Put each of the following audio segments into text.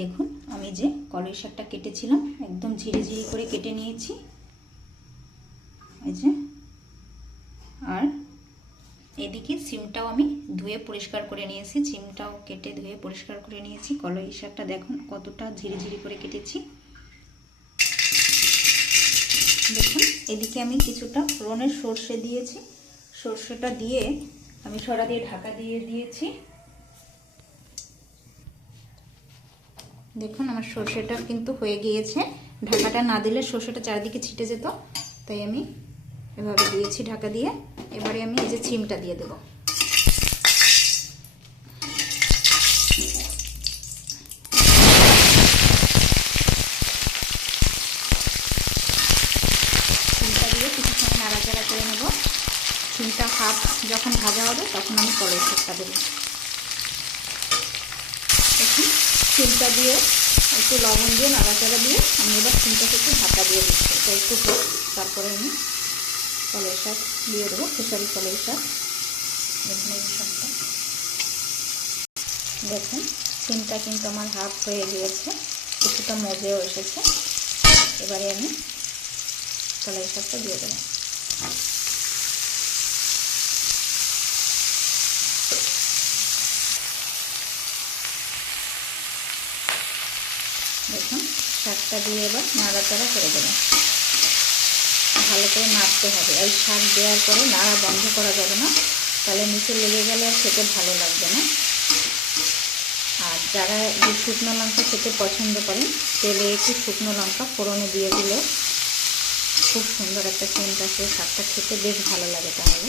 দেখুন আমি যে কলই শাকটা কেটেছিলাম একদম ঝিরিঝিরি করে কেটে নিয়েছি, এই যে। আর এদিকে সিমটাও আমি ধুয়ে পরিষ্কার করে নিয়েছি, সিমটাও কেটে ধুয়ে পরিষ্কার করে নিয়েছি। কলই শাকটা দেখুন কতটা ঝিরিঝিরি করে কেটেছি। দেখুন এদিকে আমি কিছুটা ফোড়নের সর্ষে দিয়েছি, সর্ষেটা দিয়ে আমি ছড়া দিয়ে ঢাকা দিয়ে দিয়েছি। দেখুন আমার সর্ষেটা কিন্তু হয়ে গিয়েছে, ঢাকাটা না দিলে সর্ষেটা চারিদিকে ছিটে যেত, তাই আমি এভাবে দিয়েছি ঢাকা দিয়ে। এবারে আমি এই যে সিমটা দিয়ে দেব। সিমটা দিয়ে কিছুক্ষণ নাড়াচাড়া করে নেব। সিমটা হাফ যখন ভাজা হবে তখন আমি কলই শাকটা দেবো। দেখুন সিমটা দিয়ে একটু লবণ দিয়ে নাড়াচাড়া দিয়ে আমি এবার সিমটাকে একটু ঢাকা দিয়ে দিচ্ছি, এটা একটু হোক, তারপরে আমি কলই শাক দিয়ে দেবো, খেসারি কলই শাক। দেখুন এই শাকটা, দেখুন সিমটা কিন্তু আমার হাফ হয়ে গিয়েছে, কিছুটা মজেও এসেছে। এবারে আমি কলই শাকটা দিয়ে দেবো। দেখুন শাকটা দিয়ে এবার নাড়াচাড়া করে দেবো, ভালো করে নাড়তে হবে। এই শাক দেওয়ার পরে নাড়া বন্ধ করা যাবে না, তাহলে নিচে লেগে গেলে আর খেতে ভালো লাগবে না। আর যারা যে শুকনো লঙ্কা খেতে পছন্দ করেন, তেলে একটু শুকনো লঙ্কা ফোড়নে দিয়ে দিলে খুব সুন্দর একটা সেন্ট আসে, শাকটা খেতে বেশ ভালো লাগে। তাহলে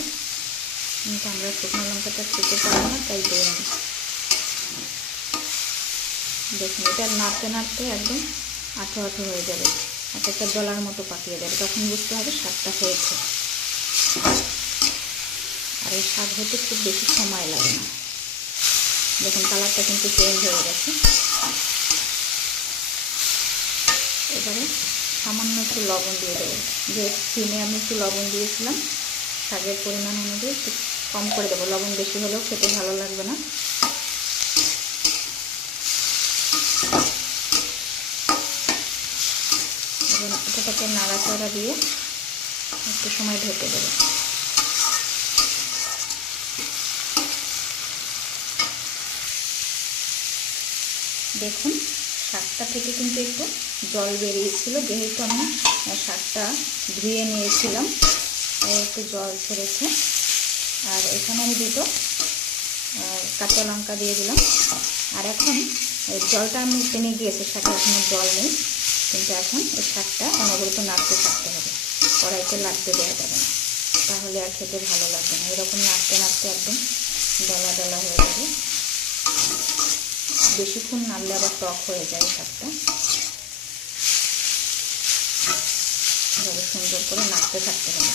কিন্তু আমরা শুকনো লঙ্কাটা খেতে পারি না, তাই দিই না। দেখুন এটা নাড়তে নাড়তে একদম আঠো আঠো হয়ে যাবে, একটা দলার মতো পাকিয়ে যাবে, তখন বুঝতে হবে শাকটা হয়েছে। আর এই শাক হতে খুব বেশি সময় লাগে না। দেখুন কালারটা কিন্তু চেঞ্জ হয়ে গেছে। এবারে সামান্য একটু লবণ দিয়ে দেবো, যে সিমে আমি একটু লবণ দিয়েছিলাম, শাকের পরিমাণ অনুযায়ী একটু কম করে দেবো, লবণ বেশি হলেও খেতে ভালো লাগবে না। এটাকে নাড়াচাড়া দিয়ে একটু সময় ঢেকে দেবো। দেখুন শাকটা থেকে কিন্তু একটু জল বেরিয়েছিল, যেহেতু আমি শাকটা ধুয়ে নিয়েছিলাম তাই একটু জল ছেড়েছে। আর এখানে আমি দুটো কাঁচা লঙ্কা দিয়ে দিলাম। আর এখন জলটা আমি টেনে গিয়েছে, শাকে এখনো জল নেই, কিন্তু এখন এই শাকটা অনবরত নাড়তে থাকতে হবে, কড়াইতে লাগতে দেওয়া যাবে না, তাহলে আর খেতে ভালো লাগবে না। এরকম নাড়তে নাড়তে একদম ডলা ডলা হয়ে যাবে। বেশিক্ষণ নাড়লে আবার টক হয়ে যায় শাকটা। এভাবে সুন্দর করে নাড়তে থাকতে হবে।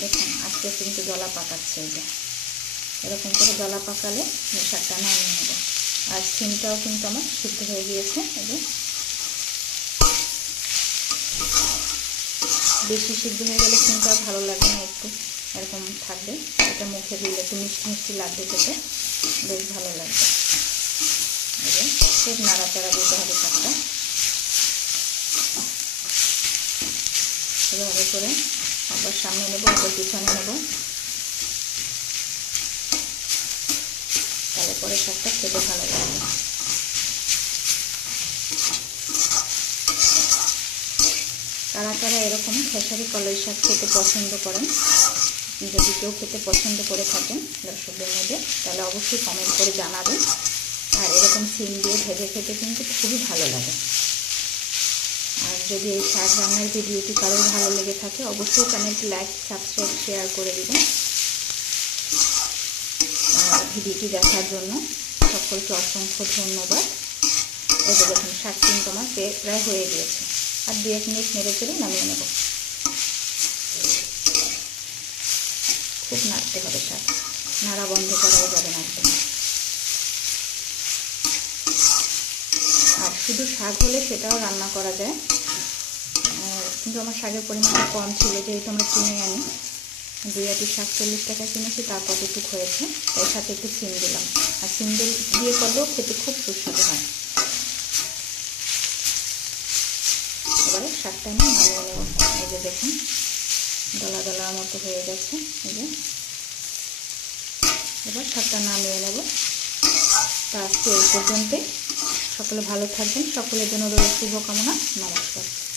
দেখুন আজকে কিন্তু দলা পাকাচ্ছে, এই যে এরকম করে দলা পাকালে শাকটা নামিয়ে নেব। আর সিমটাও কিন্তু আমার সিদ্ধ হয়ে গিয়েছে। এই যে বেশি সিদ্ধ হয়ে গেলে সিমটা ভালো লাগবে না, একটু এরকম থাকবে, এটা মুখে দিলে একটু মিষ্টি মিষ্টি লাগবে, খেতে বেশ ভালো লাগবে। এই যে খুব নাড়াচাড়া দিতে হবে শাকটা, এভাবে করে আবার সামনে নেব, আবার পিছনে নেব, তাহলে পরে শাকটা খেতে ভালো লাগবে। কারা কারা এরকম খেসারি কলই শাক খেতে পছন্দ করেন, যদি কেউ খেতে পছন্দ করে থাকেন দর্শকদের মধ্যে, তাহলে অবশ্যই কমেন্ট করে জানাবেন। আর এরকম সিম দিয়ে ভেজে খেতে কিন্তু খুবই ভালো লাগে। আর যদি এই শাক রান্নার ভিডিওটি কারোর ভালো লেগে থাকে, অবশ্যই চ্যানেলটি লাইক সাবস্ক্রাইব শেয়ার করে দেবেন। আর ভিডিওটি দেখার জন্য সকলকে অসংখ্য ধন্যবাদ। এই যে দেখুন শাক কিন্তু আমার প্রায় হয়ে গিয়েছে, আর 2-1 মিনিট নেড়ে চেড়ে নামিয়ে নেব। খুব নাড়তে হবে শাক, নাড়া বন্ধ করা যাবে না একদম। আর শুধু শাক হলে সেটাও রান্না করা যায়, কিন্তু আমার শাকের পরিমাণটা কম ছিল, যেহেতু আমরা কিনে আনি, দুই আটি শাক 40 টাকা কিনেছি, তার কতটুক হয়েছে, এর সাথে একটু সিম দিলাম। আর সিম দিয়ে করলেও খেতে খুব সুস্বাদু হয়। এবারে শাকটা আমি নামিয়ে নেব। এই যে দেখুন দলা দলার মতো হয়ে গেছে। এই যে এবার শাকটা নামিয়ে নেব। তা আজকে এই পর্যন্তই। সকলে ভালো থাকবেন, সকলের জন্য রইল শুভকামনা। নমস্কার।